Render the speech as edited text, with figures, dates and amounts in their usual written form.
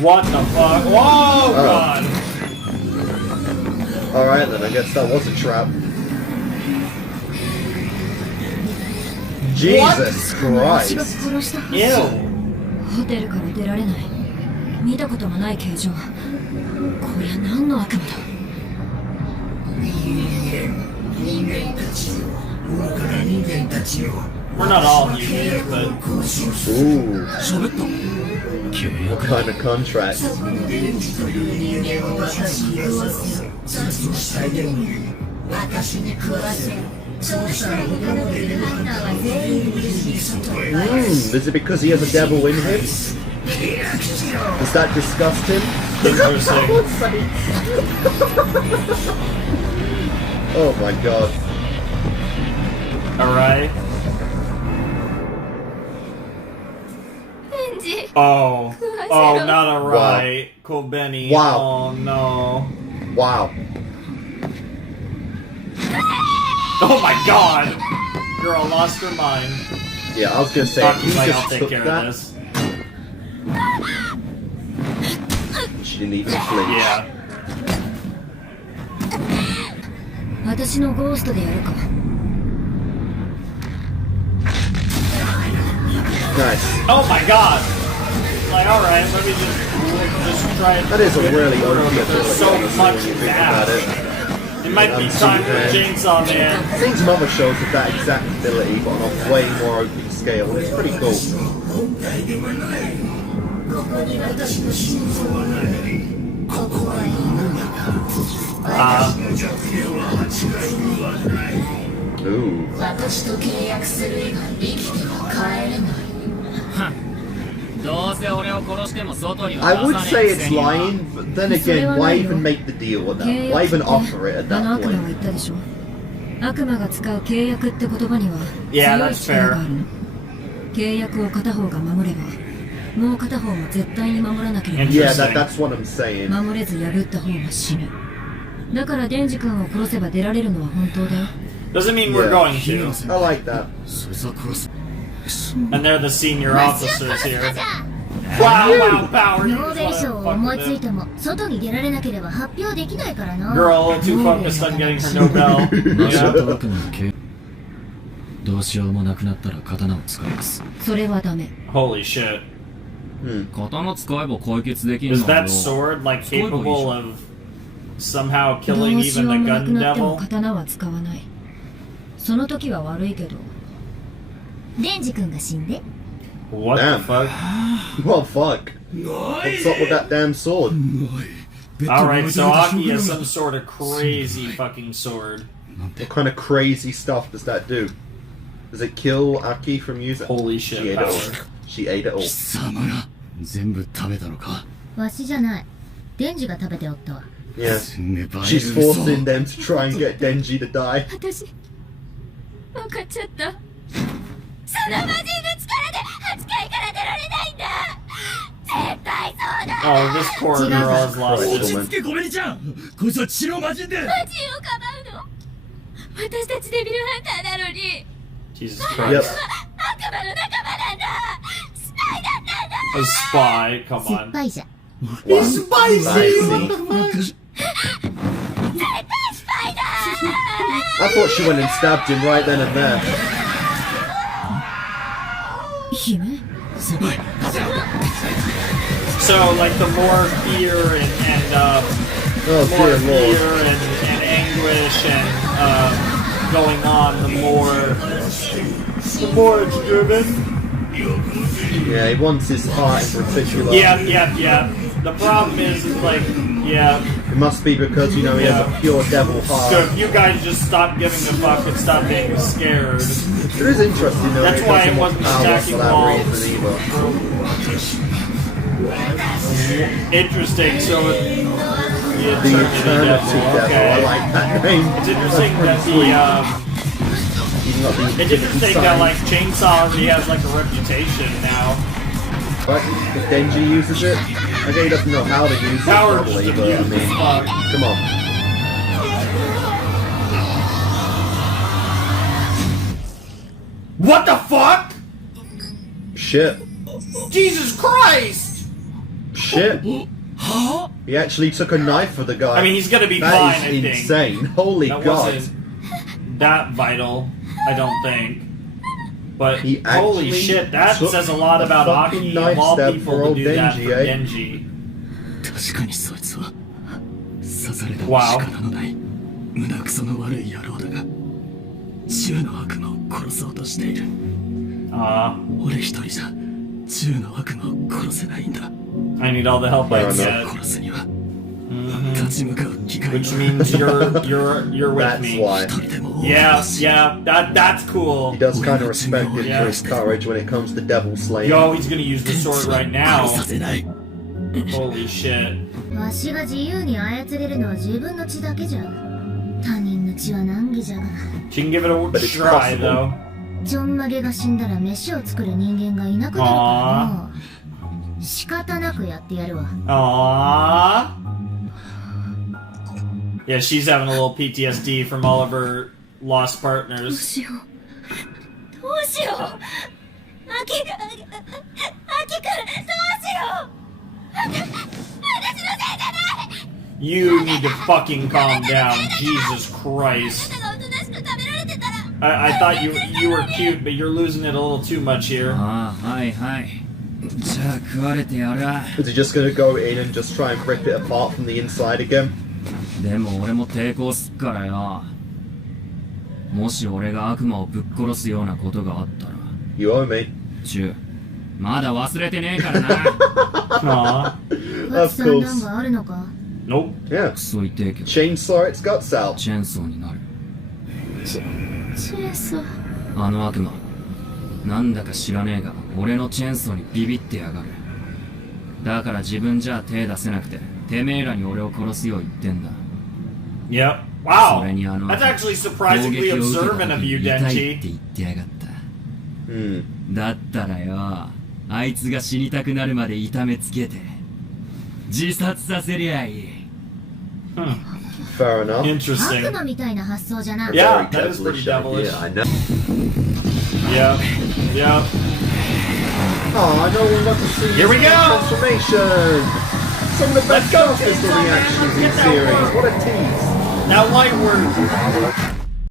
What the fuck? Whoa, God! Alright then, I guess that was a trap. Jesus Christ! Ew! ホテルから出られない。見たこともない形状。こりゃ何の悪魔だ。We're not all humans, but... Ooh. What kind of contract? Is it because he has a devil in him? Does that disgust him? Oh my god. Alright. Oh. Oh, not alright. Wow. Cool Benny. Wow. Oh no. Wow. Oh my god! Girl lost her mind. Yeah, I was gonna say, Fuck, you I'll just take took care that. of this. She didn't even flinch. Yeah. 私のゴーストでやるか。Nice. Oh my god! Like, alright, let me just try it. That is a really OP There's ability, so honestly, much when you think bad. about it. It might be time for Chainsaw Man. I've seen some other shows with that exact ability, but on a way more open scale, and it's pretty cool. Ooh. I would say it's lying, but then again, why even make the deal with that? Why even offer it at that point? 悪魔が使う契約って言葉には Yeah, 強い that's 力 fair. があるの。契約を片方が守れば、もう片方も絶対に守らなければいけない。 Yeah, that's what I'm saying. 守れず破った方が死ぬ。だからデンジ君を殺せば出られるのは本当だよ。Doesn't mean we're going to. I like that. And they're the senior officers here. Wow, wow, power. ノーベル賞を思いついても外に出られなければ発表できないからな。 Girl, a little too focused on getting her Nobel. Yeah. どうしようもなくなったら刀を使います。それはダメ。 Holy shit. 刀使えば解決できる Is のだ that ろう。 sword like capable of somehow ど killing うしよ even う the もなく gun なっても devil? 刀は使わない。その時は悪いけど。デンジ君が死んで。 What Damn. the fuck? Well, fuck. What's up with that damn sword? Alright, so Aki has some sort of crazy fucking sword. What kind of crazy stuff does that do? Does it kill Aki from using? Holy She shit, ate it power. all. She ate it all. 貴様が全部食べたのか。わしじゃない。デンジが食べておったわ。 Yeah. 芽生え She's る嘘 forcing them to try and get Denji to die. 私、分かっちゃった。その魔人の力で8階から出られないんだ。絶対そうだ。 Oh, this poor girl has lost Christ. it. 落ち着けごめりちゃん。こいつは血の魔人で。魔人をかばうの。私たちデビルハンターなのに。 Jesus Yep. Christ. 悪魔の仲間なんだ。スパイだったんだ。 A spy, come 失 on. 敗者。 Wow. Spicy. I thought she went and stabbed him right then and there. 姫 So, like, the more fear and Oh more dear fear lord. and anguish and going on, the more it's driven. Yeah, he wants his heart in particular. Yeah. The problem is like, yeah. It must be because, you know, he has a pure devil So heart. if you guys just stop giving a fuck and stop being scared. It is interesting though. That's he why doesn't it want wasn't power attacking for that walls. reason either. Interesting, so The Eternity Eternity Devil. I Okay. like that name. It's interesting that That's pretty it's interesting that like Chainsaw already has like a reputation now. But if Denji uses it, okay, he doesn't know how to use it Power probably, just but I abused mean, as fuck. come on. What the fuck? Shit. Jesus Christ! shit. He actually took a knife for the guy. I mean, he's gonna be That fine, is I think. insane. Holy That god. wasn't that vital, I don't think. But He holy actually shit, that took says a lot a about fucking Aki, knife of all stab people, for to old do that Denji, for eh? Denji. 確かにそいつは刺された Wow. 力のない胸くその悪い野郎だが銃の悪魔を殺そうとしている。俺一人じゃ銃の悪魔を殺せないんだ。 I need all the help I can Fair get. 殺すには立ち向かう機会 Which means you're with That's me. why. 一人でも多く Yeah, 欲しい yeah, that's cool. He does kind of respect him Yeah. for his courage when it comes to devil slaying. Yo, he's gonna use the sword right now. 殺させない。 Holy shit. わしが自由に操れるのは自分の血だけじゃ。他人の血は難儀じゃが。 She can give it a But it's try, possible. though. ちょんまげが死んだら飯を作る人間がいなくなるからの。仕方なくやってやるわ。Aww. Yeah, she's having a little PTSD from all of her lost どう partners. しよう。どうしよう。秋くん、どうしよう。私のせいじゃない。 You need to fucking calm down. Jesus Christ. あなたがおとなしく食べられてたら。 I thought you were cute, but you're losing it a little too much here. ああ、はいはい。じゃあ食われてやる。 Is he just gonna go in and just try and rip it apart from the inside again? でも俺も抵抗すっからよ。もし俺が悪魔をぶっ殺すようなことがあったら。You owe me. チュー、まだ忘れてねえからな。Aww. ハ Of チさんなん course. かあるのか Nope. Yeah. クソ痛えけど、 Chainsaw its guts out. チェーンソーになる。チェーソー。あの悪魔、なんだか知らねえが、俺のチェーンソーにビビってやがる。だから自分じゃ手出せなくて、てめえらに俺を殺すよう言ってんだ。 Yep. Wow. それにあの That's actually 攻 surprisingly 撃を受けた observant of 時 you, に痛いって Denji. 言ってやがった。 Hmm. だったらよ、あいつが死にたくなるまで痛めつけて、自殺させりゃいい。 Fair enough. 悪 Interesting. 魔みたいな発想じゃな。 Yeah, Very that is pretty devilish. Yeah, I know. Yep. Yep. Oh, no one got to see Here we this go! transformation. Some of the Let's best go, stuff is the Chainsaw Man. reactions Let's in get that series. work. What a tease. Now light work.